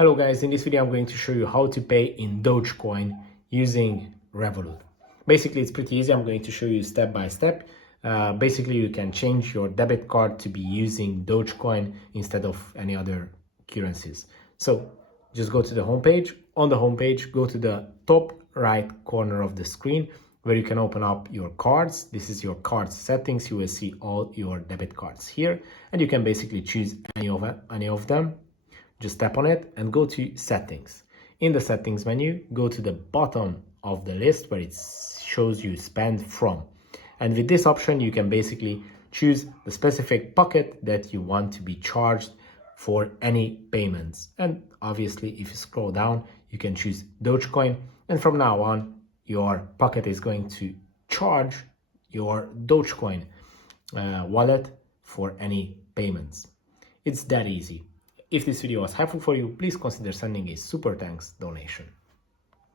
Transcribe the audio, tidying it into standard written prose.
Hello guys, in this video I'm going to show you how to pay in Dogecoin using Revolut. Basically it's pretty easy. I'm going to show you step by step. Basically you can change your debit card to be using Dogecoin instead of any other currencies. So just go to the homepage. On the homepage, go to the top right corner of the screen where you can open up your cards. This is your card settings. You will see all your debit cards here and you can basically choose any of them. Just tap on it and go to settings. In the settings menu, go to the bottom of the list where it shows you spend from. And with this option, you can basically choose the specific pocket that you want to be charged for any payments. And obviously, if you scroll down, you can choose Dogecoin. And from now on, your pocket is going to charge your Dogecoin wallet for any payments. It's that easy. If this video was helpful for you, please consider sending a super thanks donation.